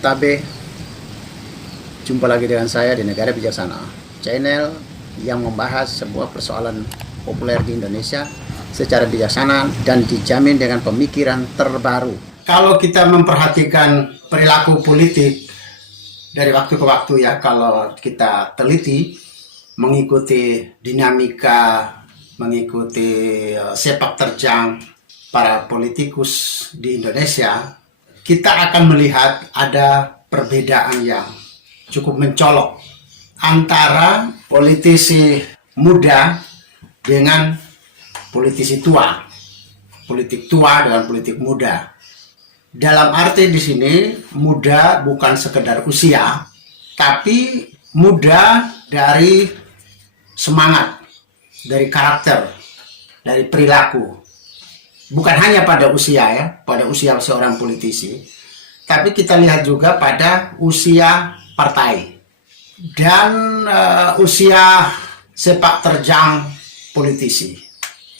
Tabe, jumpa lagi dengan saya di Negara Bijaksana, channel yang membahas sebuah persoalan populer di Indonesia secara bijaksana dan dijamin dengan pemikiran terbaru. Kalau kita memperhatikan perilaku politik dari waktu ke waktu ya, kalau kita teliti, mengikuti dinamika, mengikuti sepak terjang para politikus di Indonesia, kita akan melihat ada perbedaan yang cukup mencolok antara politisi muda dengan politisi tua, politik tua dengan politik muda. Dalam arti di sini muda bukan sekedar usia, tapi muda dari semangat, dari karakter, dari perilaku. Bukan hanya pada usia ya, pada usia seorang politisi, tapi kita lihat juga pada usia partai dan usia sepak terjang politisi.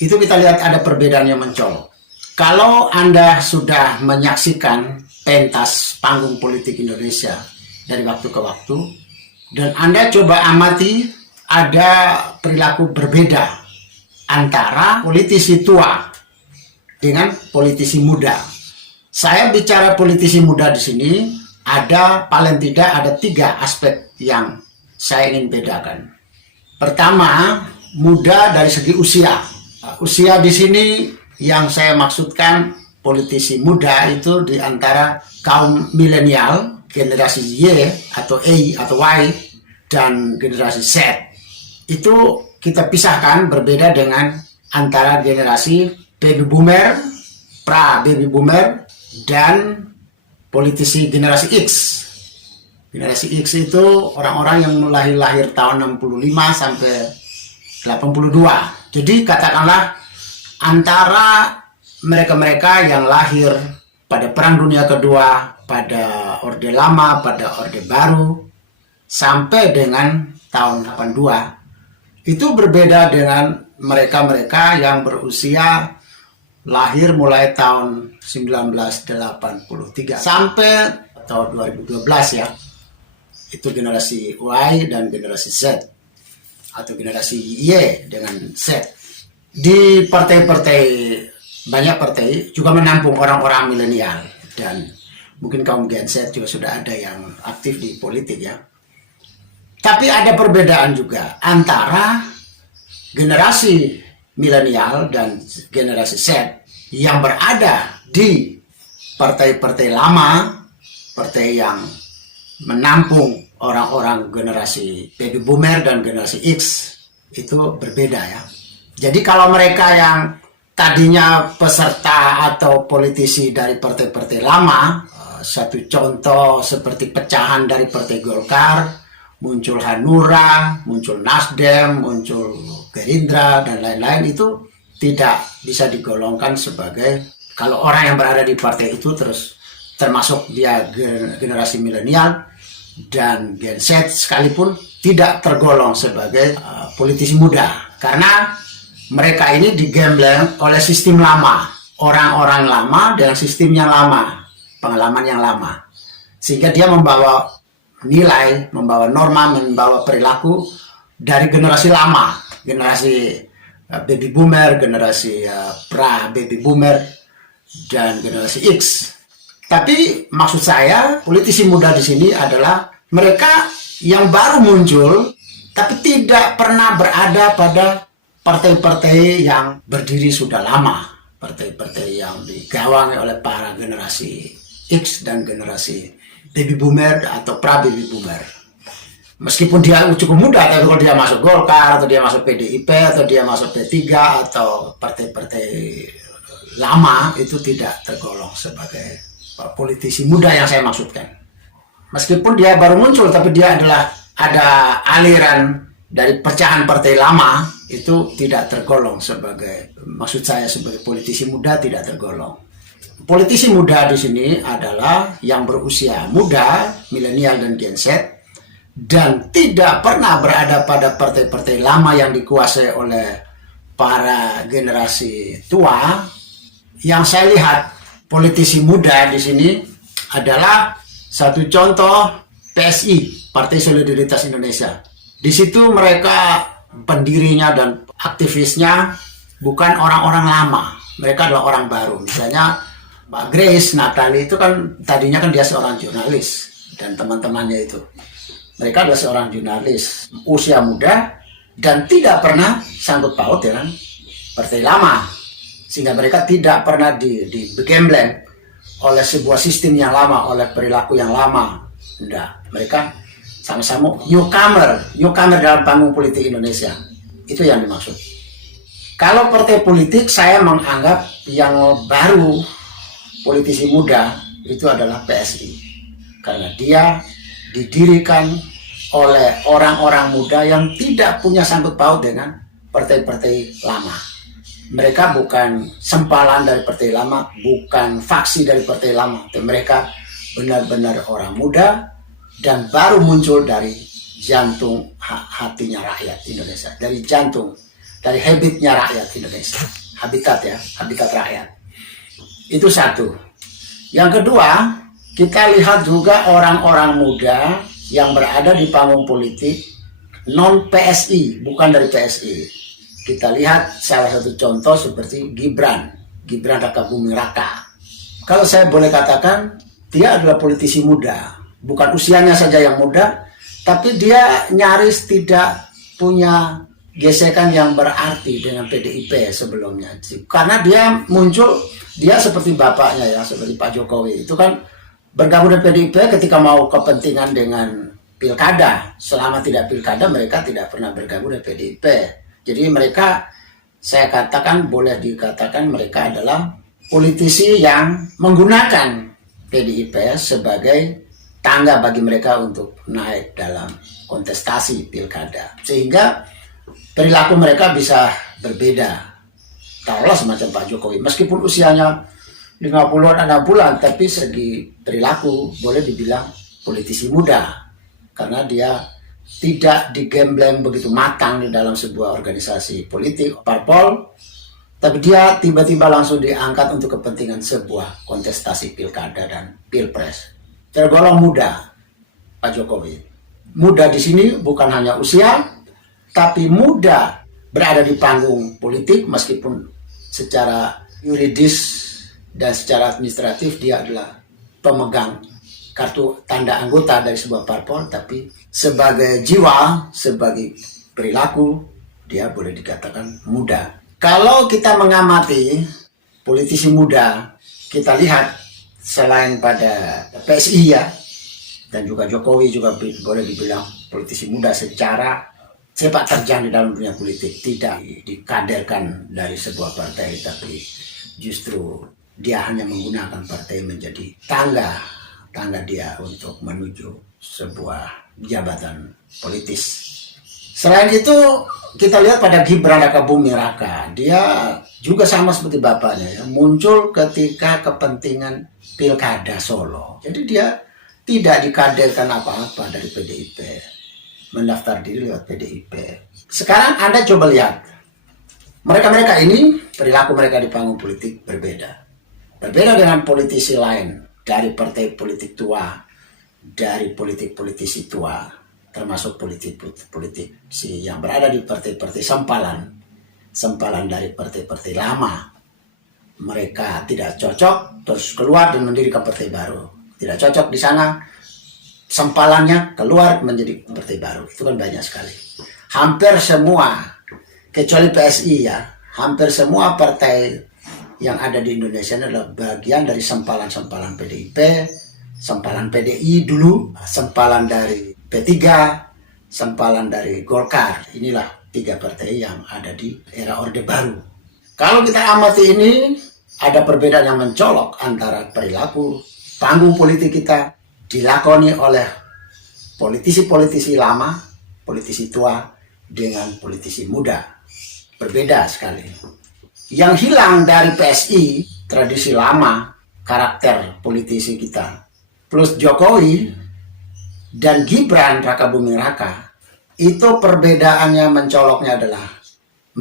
Itu kita lihat ada perbedaan yang mencolok. Kalau Anda sudah menyaksikan pentas panggung politik Indonesia dari waktu ke waktu, dan Anda coba amati, ada perilaku berbeda antara politisi tua dengan politisi muda. Saya bicara politisi muda di sini, ada paling tidak ada 3 aspek yang saya ingin bedakan. Pertama, muda dari segi usia. Usia di sini yang saya maksudkan politisi muda itu di antara kaum milenial, generasi Y atau A atau Y, dan generasi Z. Itu kita pisahkan, berbeda dengan antara generasi baby boomer, pra baby boomer, dan politisi generasi X. Generasi X itu orang-orang yang lahir tahun 65 sampai 82. Jadi katakanlah antara mereka-mereka yang lahir pada Perang Dunia Kedua, pada Orde Lama, pada Orde Baru, sampai dengan tahun 82, itu berbeda dengan mereka-mereka yang berusia lahir mulai tahun 1983 sampai tahun 2012 ya. Itu generasi Y dan generasi Z, atau generasi Y dengan Z. Di partai-partai, banyak partai juga menampung orang-orang milenial, dan mungkin kaum Gen Z juga sudah ada yang aktif di politik ya. Tapi ada perbedaan juga antara generasi milenial dan generasi Z yang berada di partai-partai lama, partai yang menampung orang-orang generasi baby boomer dan generasi X, itu berbeda ya. Jadi kalau mereka yang tadinya peserta atau politisi dari partai-partai lama, satu contoh seperti pecahan dari Partai Golkar, muncul Hanura, muncul Nasdem, muncul Gerindra, dan lain-lain, itu tidak bisa digolongkan sebagai, kalau orang yang berada di partai itu terus termasuk dia generasi milenial dan Gen Z sekalipun, tidak tergolong sebagai politisi muda, karena mereka ini digembleng oleh sistem lama, orang-orang lama dengan sistem yang lama, pengalaman yang lama, sehingga dia membawa nilai, membawa norma, membawa perilaku dari generasi lama, generasi baby boomer, generasi pra baby boomer, dan generasi X. Tapi maksud saya, politisi muda di sini adalah mereka yang baru muncul, tapi tidak pernah berada pada partai-partai yang berdiri sudah lama, partai-partai yang digawangi oleh para generasi X dan generasi baby boomer atau pra baby boomer. Meskipun dia cukup muda, tapi kalau dia masuk Golkar, atau dia masuk PDIP, atau dia masuk P3, atau partai-partai lama, itu tidak tergolong sebagai politisi muda yang saya maksudkan. Meskipun dia baru muncul, tapi dia adalah ada aliran dari pecahan partai lama, itu tidak tergolong sebagai, maksud saya sebagai politisi muda, tidak tergolong. Politisi muda di sini adalah yang berusia muda, milenial dan Gen Z, dan tidak pernah berada pada partai-partai lama yang dikuasai oleh para generasi tua. Yang saya lihat politisi muda di sini adalah Satu contoh PSI, Partai Solidaritas Indonesia. Di situ mereka pendirinya dan aktivisnya bukan orang-orang lama, mereka adalah orang baru. Misalnya Mbak Grace Natali itu kan tadinya kan dia seorang jurnalis dan teman-temannya itu. Mereka adalah seorang jurnalis usia muda dan tidak pernah sangkut paut dengan partai lama. Sehingga mereka tidak pernah digembleng oleh sebuah sistem yang lama, oleh perilaku yang lama. Enggak, mereka sama-sama newcomer dalam panggung politik Indonesia. Itu yang dimaksud. Kalau partai politik, saya menganggap yang baru, politisi muda, itu adalah PSI. Karena dia didirikan oleh orang-orang muda yang tidak punya sangkut paut dengan partai-partai lama. Mereka bukan sempalan dari partai lama, bukan faksi dari partai lama. Mereka benar-benar orang muda dan baru muncul dari jantung hatinya rakyat Indonesia. Dari jantung, dari habitnya rakyat Indonesia. Habitat rakyat. Itu satu. Yang kedua, kita lihat juga orang-orang muda yang berada di panggung politik non PSI, bukan dari PSI. Kita lihat salah satu contoh seperti Gibran Rakabuming Raka. Kalau saya boleh katakan, dia adalah politisi muda. Bukan usianya saja yang muda, tapi dia nyaris tidak punya gesekan yang berarti dengan PDIP sebelumnya. Karena dia muncul, dia seperti bapaknya ya, seperti Pak Jokowi. Itu kan bergabung dengan PDIP ketika mau kepentingan dengan pilkada. Selama tidak pilkada, mereka tidak pernah bergabung dengan PDIP. Jadi mereka, saya katakan, boleh dikatakan mereka adalah politisi yang menggunakan PDIP sebagai tangga bagi mereka untuk naik dalam kontestasi pilkada. Sehingga perilaku mereka bisa berbeda. Taruhlah semacam Pak Jokowi, meskipun usianya 50-an, 60-an, tapi segi perilaku boleh dibilang politisi muda. Karena dia tidak digembleng begitu matang di dalam sebuah organisasi politik, parpol, tapi dia tiba-tiba langsung diangkat untuk kepentingan sebuah kontestasi pilkada dan pilpres. Tergolong muda, Pak Jokowi. Muda di sini bukan hanya usia, tapi muda berada di panggung politik, meskipun secara yuridis dan secara administratif dia adalah pemegang kartu tanda anggota dari sebuah parpol, tapi sebagai jiwa, sebagai perilaku, dia boleh dikatakan muda. Kalau kita mengamati politisi muda, kita lihat selain pada PSI ya, dan juga Jokowi juga boleh dibilang politisi muda secara sepak terjang di dalam dunia politik, tidak dikaderkan dari sebuah partai, tapi justru dia hanya menggunakan partai menjadi tangga dia untuk menuju sebuah jabatan politis. Selain itu, kita lihat pada Gibran Rakabuming Raka, dia juga sama seperti bapaknya ya, muncul ketika kepentingan pilkada Solo. Jadi dia tidak dikaderkan apa-apa dari PDIP, mendaftar diri lewat PDIP. Sekarang Anda coba lihat, mereka-mereka ini perilaku mereka di panggung politik berbeda dengan politisi lain dari partai politik tua, dari politisi tua, termasuk politisi yang berada di partai-partai sempalan dari partai-partai lama. Mereka tidak cocok, terus keluar dan mendirikan partai baru. Tidak cocok di sana, sempalannya keluar menjadi partai baru. Itu kan banyak sekali. Hampir semua, kecuali PSI ya, hampir semua partai yang ada di Indonesia adalah bagian dari sempalan-sempalan PDIP, sempalan PDI dulu, sempalan dari P3, sempalan dari Golkar. Inilah tiga partai yang ada di era Orde Baru. Kalau kita amati ini, ada perbedaan yang mencolok antara perilaku panggung politik kita dilakoni oleh politisi-politisi lama, politisi tua, dengan politisi muda. Berbeda sekali. Yang hilang dari PSI, tradisi lama, karakter politisi kita, plus Jokowi dan Gibran Rakabuming Raka, itu perbedaannya mencoloknya adalah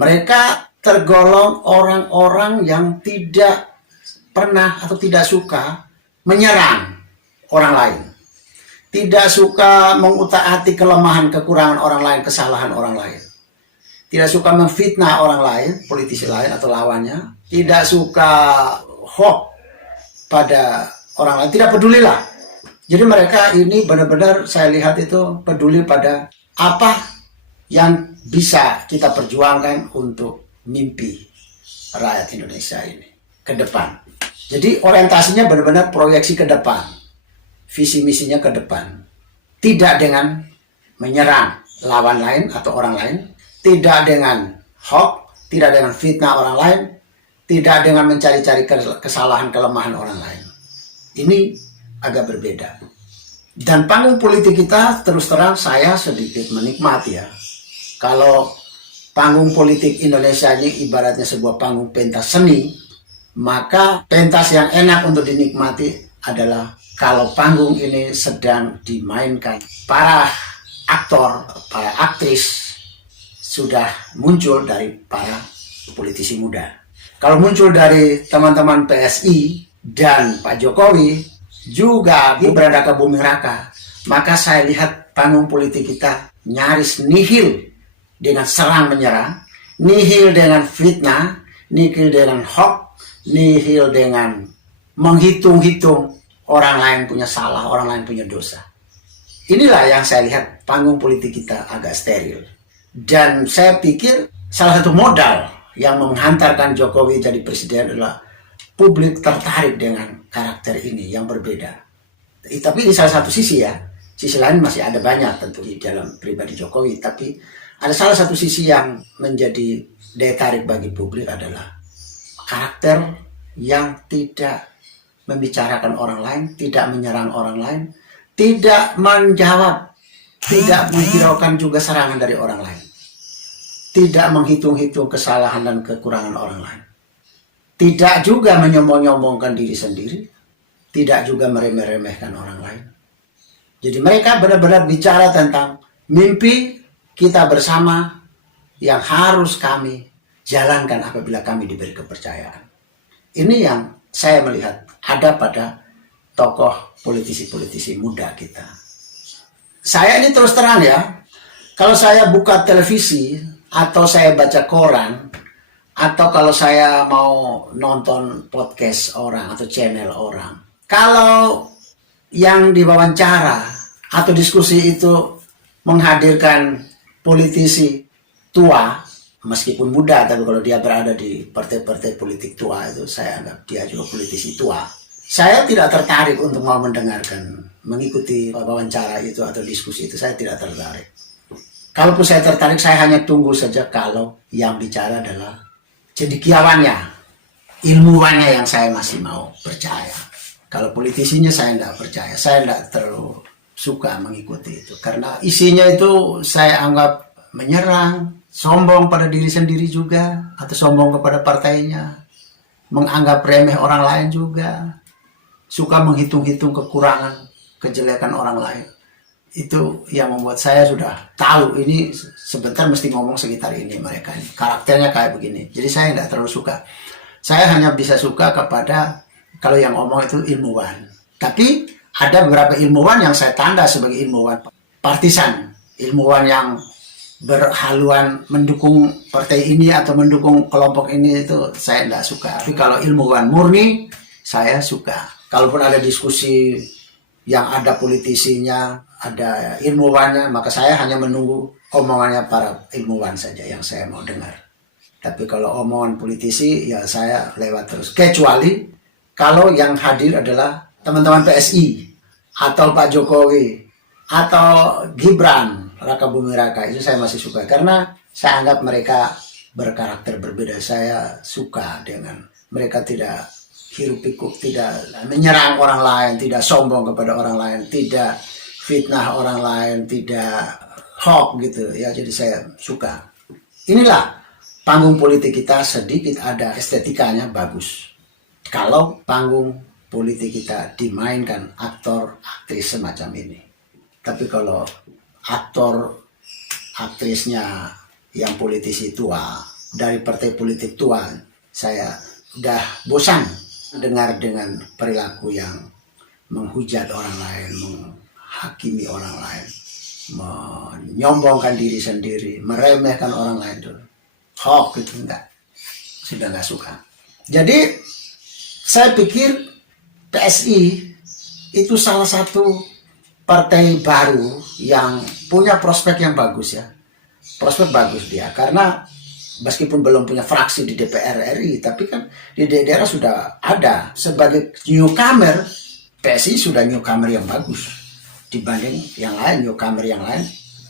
mereka tergolong orang-orang yang tidak pernah atau tidak suka menyerang orang lain. tidak suka mengutak-atik kelemahan, kekurangan orang lain, kesalahan orang lain. Tidak suka memfitnah orang lain, politisi lain atau lawannya. Tidak suka hoax pada orang lain, tidak pedulilah. Jadi mereka ini benar-benar saya lihat itu peduli pada apa yang bisa kita perjuangkan untuk mimpi rakyat Indonesia ini ke depan. Jadi orientasinya benar-benar proyeksi ke depan, visi misinya ke depan. Tidak dengan menyerang lawan lain atau orang lain, tidak dengan hoax, tidak dengan fitnah orang lain, tidak dengan mencari-cari kesalahan kelemahan orang lain. Ini agak berbeda. Dan panggung politik kita terus terang saya sedikit menikmati ya. Kalau panggung politik Indonesia ini ibaratnya sebuah panggung pentas seni, maka pentas yang enak untuk dinikmati adalah kalau panggung ini sedang dimainkan para aktor, para aktris sudah muncul dari para politisi muda. Kalau muncul dari teman-teman PSI dan Pak Jokowi, juga Gibran Raka Buming Raka, maka saya lihat panggung politik kita nyaris nihil dengan serang menyerang, nihil dengan fitnah, nihil dengan hoax, nihil dengan menghitung-hitung orang lain punya salah, orang lain punya dosa. Inilah yang saya lihat panggung politik kita agak steril. Dan saya pikir salah satu modal yang menghantarkan Jokowi jadi presiden adalah publik tertarik dengan karakter ini yang berbeda. Tapi di salah satu sisi ya, sisi lain masih ada banyak tentu di dalam pribadi Jokowi. Tapi ada salah satu sisi yang menjadi daya tarik bagi publik adalah karakter yang tidak membicarakan orang lain, tidak menyerang orang lain, tidak menjawab, tidak menghiraukan juga serangan dari orang lain, tidak menghitung-hitung kesalahan dan kekurangan orang lain. Tidak juga menyombong-nyombongkan diri sendiri, tidak juga meremeh-remehkan orang lain. Jadi mereka benar-benar bicara tentang mimpi kita bersama yang harus kami jalankan apabila kami diberi kepercayaan. Ini yang saya melihat ada pada tokoh politisi-politisi muda kita. Saya ini terus terang ya, kalau saya buka televisi atau saya baca koran, atau kalau saya mau nonton podcast orang atau channel orang, kalau yang diwawancara atau diskusi itu menghadirkan politisi tua, meskipun muda, tapi kalau dia berada di partai-partai politik tua itu saya anggap dia juga politisi tua. Saya tidak tertarik untuk mau mendengarkan, mengikuti wawancara itu atau diskusi itu, saya tidak tertarik. Kalaupun saya tertarik, saya hanya tunggu saja kalau yang bicara adalah cendekiawannya, ilmuwannya yang saya masih mau percaya. Kalau politisinya saya tidak percaya, saya tidak terlalu suka mengikuti itu. Karena isinya itu saya anggap menyerang, sombong pada diri sendiri juga, atau sombong kepada partainya, menganggap remeh orang lain juga, suka menghitung-hitung kekurangan, kejelekan orang lain. Itu yang membuat saya sudah tahu ini sebentar mesti ngomong sekitar ini mereka ini. Karakternya kayak begini. Jadi saya tidak terlalu suka. Saya hanya bisa suka kepada kalau yang ngomong itu ilmuwan. Tapi ada beberapa ilmuwan yang saya tanda sebagai ilmuwan partisan. Ilmuwan yang berhaluan mendukung partai ini atau mendukung kelompok ini itu saya tidak suka. Tapi kalau ilmuwan murni saya suka. Kalaupun ada diskusi yang ada politisinya, ada ilmuwannya, maka saya hanya menunggu omongannya para ilmuwan saja yang saya mau dengar. Tapi kalau omongan politisi, ya saya lewat terus. Kecuali kalau yang hadir adalah teman-teman PSI, atau Pak Jokowi, atau Gibran Raka Buming Raka, itu saya masih suka. Karena saya anggap mereka berkarakter berbeda. Saya suka dengan mereka tidak hiruk pikuk, tidak menyerang orang lain, tidak sombong kepada orang lain, tidak fitnah orang lain, tidak hoax gitu ya. Jadi saya suka. Inilah panggung politik kita sedikit ada estetikanya bagus. Kalau panggung politik kita dimainkan aktor aktris semacam ini. Tapi kalau aktor aktrisnya yang politisi tua dari partai politik tua, saya udah bosan dengar dengan perilaku yang menghujat orang lain, menghakimi orang lain, menyombongkan diri sendiri, meremehkan orang lain dulu. Hoax itu enggak, sudah nggak suka. Jadi saya pikir PSI itu salah satu partai baru yang punya prospek yang bagus ya. Prospek bagus dia, karena meskipun belum punya fraksi di DPR RI, tapi kan di daerah sudah ada. Sebagai newcomer, PSI sudah newcomer yang bagus dibanding yang lain. Newcomer yang lain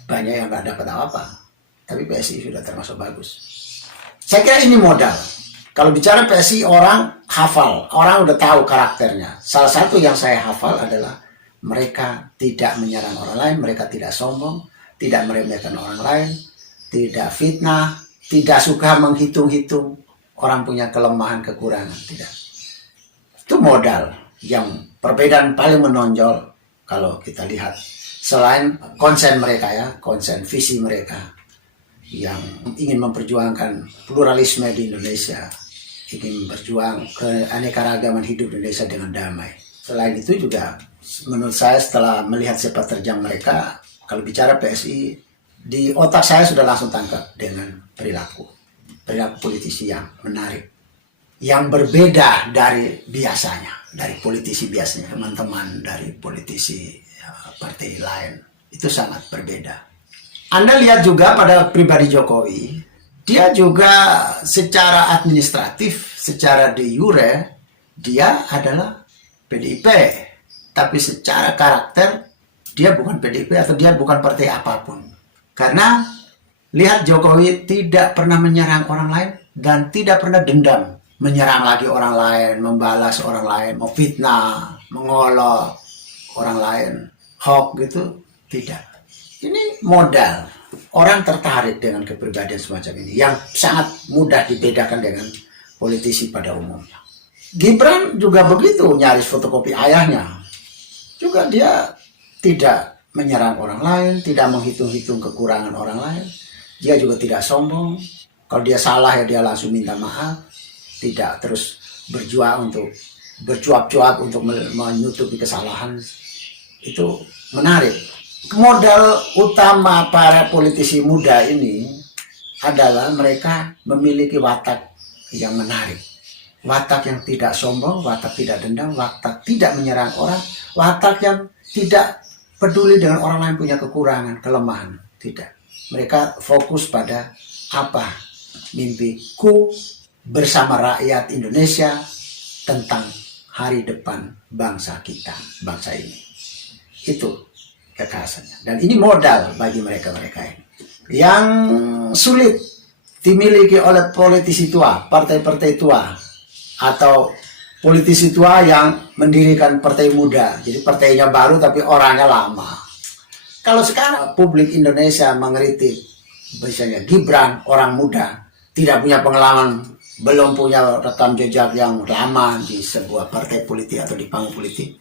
banyak yang nggak dapat apa-apa, tapi PSI sudah termasuk bagus. Saya kira ini modal. Kalau bicara PSI, orang hafal, orang udah tahu karakternya. Salah satu yang saya hafal adalah mereka tidak menyerang orang lain, mereka tidak sombong, tidak meremehkan orang lain, tidak fitnah, tidak suka menghitung-hitung orang punya kelemahan, kekurangan, tidak. Itu modal yang perbedaan paling menonjol kalau kita lihat. Selain konsen mereka ya, konsen visi mereka yang ingin memperjuangkan pluralisme di Indonesia, ingin berjuang keanekaragaman hidup Indonesia dengan damai. Selain itu juga menurut saya setelah melihat sepak terjang mereka, kalau bicara PSI, di otak saya sudah langsung tangkap dengan perilaku politisi yang menarik, yang berbeda dari biasanya, dari politisi biasanya, teman-teman dari politisi partai lain, itu sangat berbeda. Anda lihat juga pada pribadi Jokowi, dia juga secara administratif, secara de jure, dia adalah PDIP. Tapi secara karakter, dia bukan PDIP atau dia bukan partai apapun. Karena lihat Jokowi tidak pernah menyerang orang lain dan tidak pernah dendam. Menyerang lagi orang lain, membalas orang lain, memfitnah, mengolok orang lain, hoax gitu, tidak. Ini modal. Orang tertarik dengan kepribadian semacam ini yang sangat mudah dibedakan dengan politisi pada umumnya. Gibran juga begitu, nyaris fotokopi ayahnya. Juga dia tidak menyerang orang lain, tidak menghitung-hitung kekurangan orang lain. Dia juga tidak sombong. Kalau dia salah ya dia langsung minta maaf. Tidak terus berjuang untuk bercuap-cuap untuk menutupi kesalahan. Itu menarik. Modal utama para politisi muda ini adalah mereka memiliki watak yang menarik. Watak yang tidak sombong, watak tidak dendam, watak tidak menyerang orang, watak yang tidak peduli dengan orang lain punya kekurangan, kelemahan. Tidak. Mereka fokus pada apa? Mimpiku bersama rakyat Indonesia tentang hari depan bangsa kita, bangsa ini. Itu kekhasannya. Dan ini modal bagi mereka-mereka ini. Yang sulit dimiliki oleh politisi tua, partai-partai tua, atau politisi tua yang mendirikan partai muda. Jadi partainya baru tapi orangnya lama. Kalau sekarang publik Indonesia mengkritik misalnya Gibran, orang muda, tidak punya pengalaman, belum punya rekam jejak yang lama di sebuah partai politik atau di panggung politik.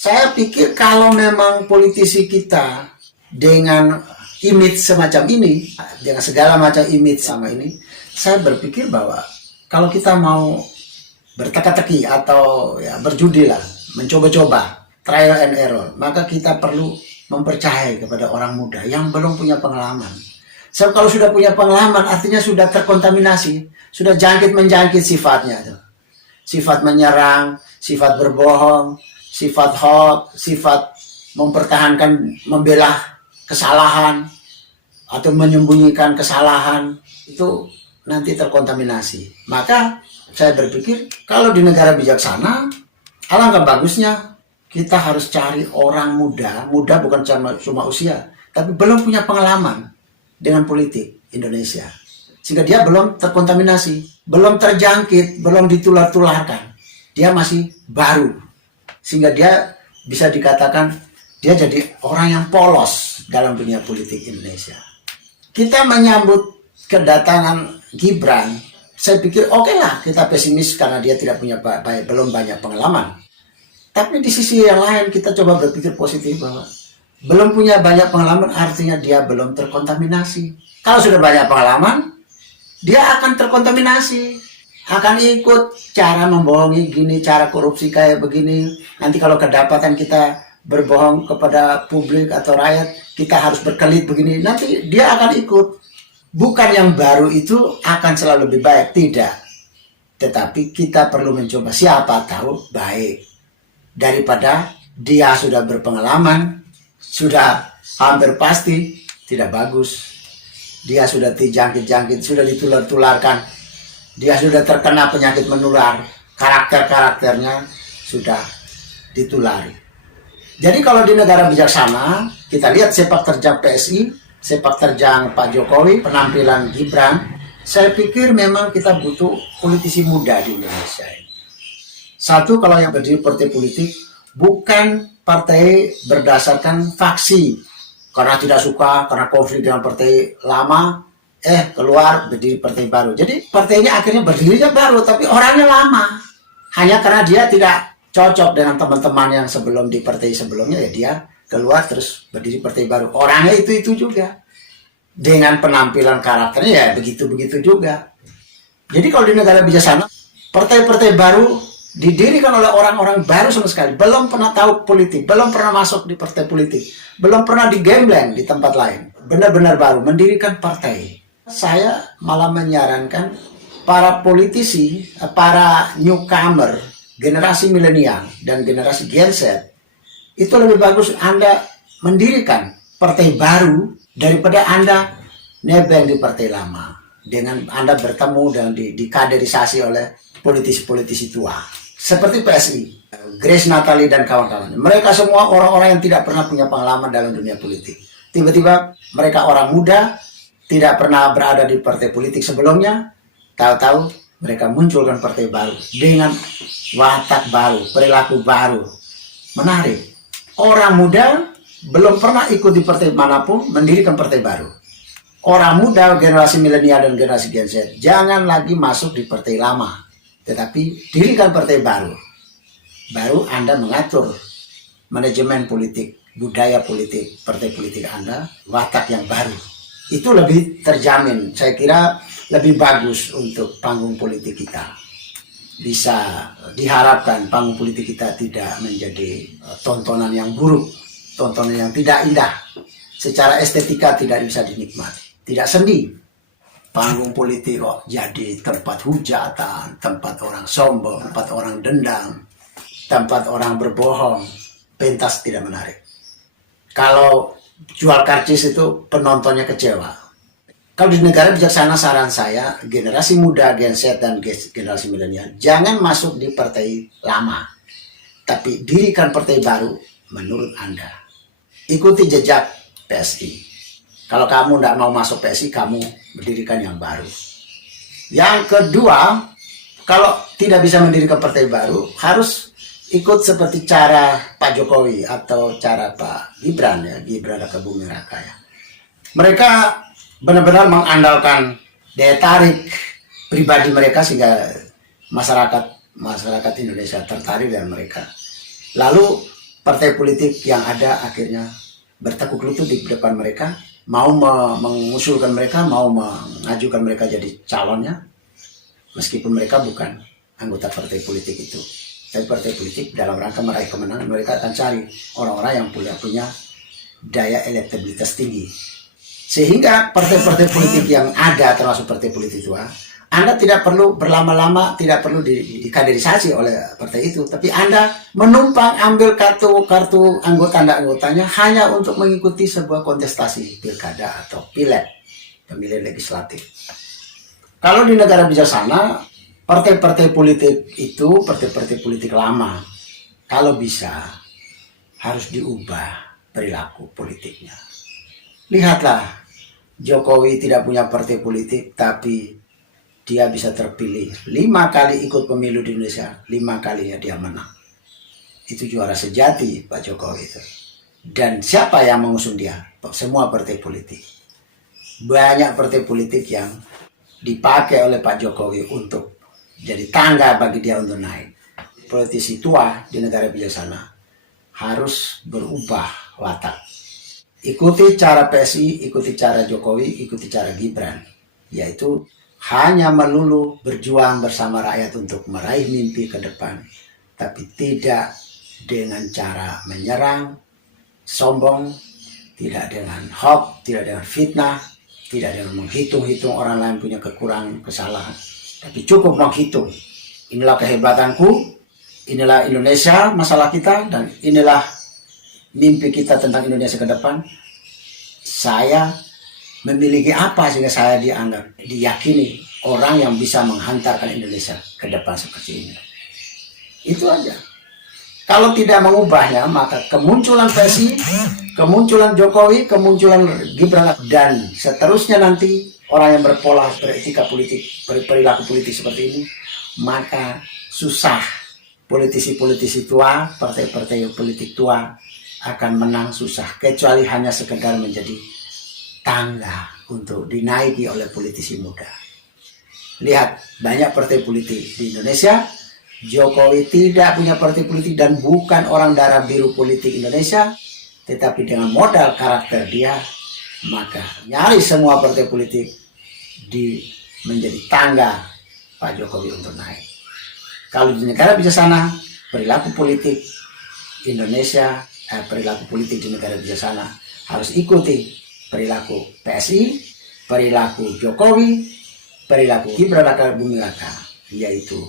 Saya pikir kalau memang politisi kita dengan image semacam ini, dengan segala macam image sama ini, saya berpikir bahwa kalau kita mau berteka-teki atau ya berjudi lah, mencoba-coba, trial and error, maka kita perlu mempercayai kepada orang muda yang belum punya pengalaman. Sebab kalau sudah punya pengalaman, artinya sudah terkontaminasi, sudah jangkit-menjangkit sifatnya. Sifat menyerang, sifat berbohong, sifat hoax, sifat mempertahankan, membela kesalahan, atau menyembunyikan kesalahan, itu nanti terkontaminasi. Maka saya berpikir, kalau di negara bijaksana, alangkah bagusnya kita harus cari orang muda, muda bukan cuma usia, tapi belum punya pengalaman dengan politik Indonesia. Sehingga dia belum terkontaminasi, belum terjangkit, belum ditular-tularkan. Dia masih baru. Sehingga dia bisa dikatakan dia jadi orang yang polos dalam dunia politik Indonesia. Kita menyambut kedatangan Gibran, saya pikir oke lah kita pesimis karena dia tidak punya belum banyak pengalaman. Tapi di sisi yang lain kita coba berpikir positif bahwa belum punya banyak pengalaman artinya dia belum terkontaminasi. Kalau sudah banyak pengalaman, dia akan terkontaminasi, akan ikut cara membohongi gini, cara korupsi kayak begini. Nanti kalau kedapatan kita berbohong kepada publik atau rakyat, kita harus berkelit begini, nanti dia akan ikut. Bukan yang baru itu akan selalu lebih baik, tidak. Tetapi kita perlu mencoba, siapa tahu baik. Daripada dia sudah berpengalaman, sudah hampir pasti tidak bagus. Dia sudah dijangkit-jangkit, sudah ditular-tularkan, dia sudah terkena penyakit menular, karakter-karakternya sudah ditulari. Jadi kalau di negara bijaksana, kita lihat sepak terjang PSI, sepak terjang Pak Jokowi, penampilan Gibran, saya pikir memang kita butuh politisi muda di Indonesia ini. Satu, kalau yang berdiri partai politik, bukan partai berdasarkan faksi, karena tidak suka, karena konflik dengan partai lama, keluar berdiri partai baru. Jadi partainya akhirnya berdirinya baru, tapi orangnya lama. Hanya karena dia tidak cocok dengan teman-teman yang sebelum di partai sebelumnya, ya dia keluar terus berdiri partai baru. Orangnya itu juga. Dengan penampilan karakternya ya begitu-begitu juga. Jadi kalau di negara bijaksana, partai-partai baru didirikan oleh orang-orang baru sama sekali, belum pernah tahu politik, belum pernah masuk di partai politik, belum pernah digembleng di tempat lain, benar-benar baru mendirikan partai. Saya malah menyarankan para politisi, para newcomer, generasi milenial dan generasi Gen Z, itu lebih bagus Anda mendirikan partai baru daripada Anda nebeng di partai lama dengan Anda bertemu dan dikaderisasi oleh politisi-politisi tua seperti PSI, Grace Natali dan kawan-kawan. Mereka semua orang-orang yang tidak pernah punya pengalaman dalam dunia politik. Tiba-tiba mereka orang muda, tidak pernah berada di partai politik sebelumnya, tahu-tahu mereka munculkan partai baru dengan watak baru, perilaku baru. Menarik. Orang muda belum pernah ikut di partai manapun, mendirikan partai baru. Orang muda, generasi milenial dan generasi Gen Z, jangan lagi masuk di partai lama, tetapi dirikan partai baru. Baru Anda mengatur manajemen politik, budaya politik, partai politik Anda, watak yang baru. Itu lebih terjamin, saya kira lebih bagus untuk panggung politik kita. Bisa diharapkan panggung politik kita tidak menjadi tontonan yang buruk, tontonan yang tidak indah, secara estetika tidak bisa dinikmati, tidak sendi. Panggung politik kok jadi tempat hujatan, tempat orang sombong, tempat orang dendam, tempat orang berbohong, pentas tidak menarik. Kalau jual karcis itu penontonnya kecewa. Kalau di negara bijaksana, saran saya, generasi muda, Gen Z dan generasi milenial, jangan masuk di partai lama, tapi dirikan partai baru menurut Anda. Ikuti jejak PSI. Kalau kamu tidak mau masuk PSI, kamu mendirikan yang baru. Yang kedua, kalau tidak bisa mendirikan partai baru, harus ikut seperti cara Pak Jokowi atau cara Pak Gibran, ya, Gibran Raka Buming Raka, ya. Mereka benar-benar mengandalkan daya tarik pribadi mereka sehingga masyarakat Indonesia tertarik dengan mereka. Lalu partai politik yang ada akhirnya bertekuk lutut di depan mereka, mau mengusulkan mereka, mau mengajukan mereka jadi calonnya, meskipun mereka bukan anggota partai politik itu. Tapi partai politik dalam rangka meraih kemenangan, mereka akan cari orang-orang yang punya daya elektabilitas tinggi. Sehingga partai-partai politik yang ada, termasuk partai politik tua, Anda tidak perlu berlama-lama, tidak perlu dikaderisasi oleh partai itu, tapi Anda menumpang ambil kartu anggotanya hanya untuk mengikuti sebuah kontestasi pilkada atau pileg, pemilihan legislatif. Kalau di negara bijaksana, partai-partai politik itu partai-partai politik lama, kalau bisa harus diubah perilaku politiknya. Lihatlah, Jokowi tidak punya partai politik, tapi dia bisa terpilih 5 kali ikut pemilu di Indonesia, 5 kalinya dia menang. Itu juara sejati Pak Jokowi itu. Dan siapa yang mengusung dia? Semua partai politik. Banyak partai politik yang dipakai oleh Pak Jokowi untuk jadi tangga bagi dia untuk naik. Politisi tua di negara bijaksana harus berubah watak. Ikuti cara PSI, ikuti cara Jokowi, ikuti cara Gibran, yaitu hanya melulu berjuang bersama rakyat untuk meraih mimpi ke depan, tapi tidak dengan cara menyerang, sombong, tidak dengan hoax, tidak dengan fitnah, tidak dengan menghitung-hitung orang lain punya kekurangan, kesalahan, tapi cukup menghitung. Inilah kehebatanku, inilah Indonesia masalah kita, dan inilah mimpi kita tentang Indonesia ke depan. Saya memiliki apa sehingga saya dianggap, diyakini orang yang bisa menghantarkan Indonesia ke depan seperti ini. Itu aja. Kalau tidak mengubahnya, maka kemunculan PSI, kemunculan Jokowi, kemunculan Gibran, dan seterusnya nanti orang yang berpola, beretika politik, berperilaku politik seperti ini, maka susah politisi-politisi tua, partai-partai politik tua akan menang susah, kecuali hanya sekedar menjadi tangga untuk dinaiki oleh politisi muda. Lihat, banyak partai politik di Indonesia. Jokowi tidak punya partai politik dan bukan orang darah biru politik Indonesia, tetapi dengan modal karakter dia, maka nyaris semua partai politik menjadi tangga Pak Jokowi untuk naik. Kalau di negara bijaksana, perilaku politik Indonesia, perilaku politik di negara bijaksana harus ikuti perilaku PSI, perilaku Jokowi, perilaku Gibran Raka Buming Raka, yaitu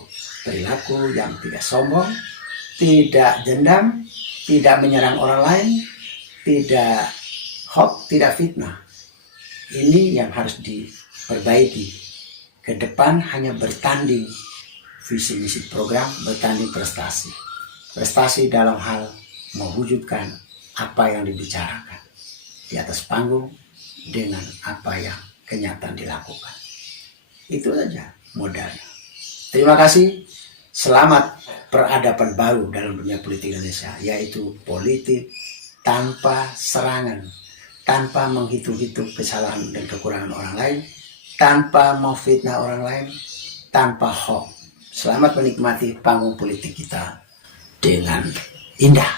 perilaku yang tidak sombong, tidak dendam, tidak menyerang orang lain, tidak hoax, tidak fitnah. Ini yang harus diperbaiki. Ke depan hanya bertanding visi misi program, bertanding prestasi. Prestasi dalam hal mewujudkan apa yang dibicarakan di atas panggung dengan apa yang kenyataan dilakukan. Itu saja modalnya. Terima kasih. Selamat peradaban baru dalam dunia politik Indonesia, yaitu politik tanpa serangan, tanpa menghitung-hitung kesalahan dan kekurangan orang lain, tanpa memfitnah orang lain, tanpa hoax. Selamat menikmati panggung politik kita dengan indah.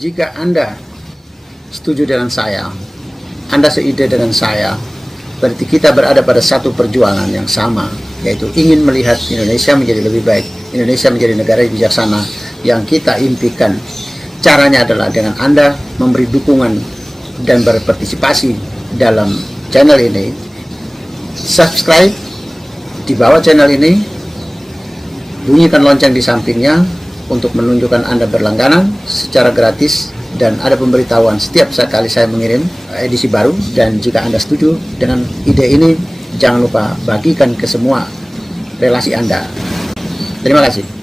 Jika Anda setuju dengan saya, Anda seide dengan saya, berarti kita berada pada satu perjuangan yang sama, yaitu ingin melihat Indonesia menjadi lebih baik, Indonesia menjadi negara yang bijaksana yang kita impikan. Caranya adalah dengan Anda memberi dukungan dan berpartisipasi dalam channel ini. Subscribe di bawah channel ini, bunyikan lonceng di sampingnya untuk menunjukkan Anda berlangganan secara gratis, dan ada pemberitahuan setiap kali saya mengirim edisi baru. Dan jika Anda setuju dengan ide ini, jangan lupa bagikan ke semua relasi Anda. Terima kasih.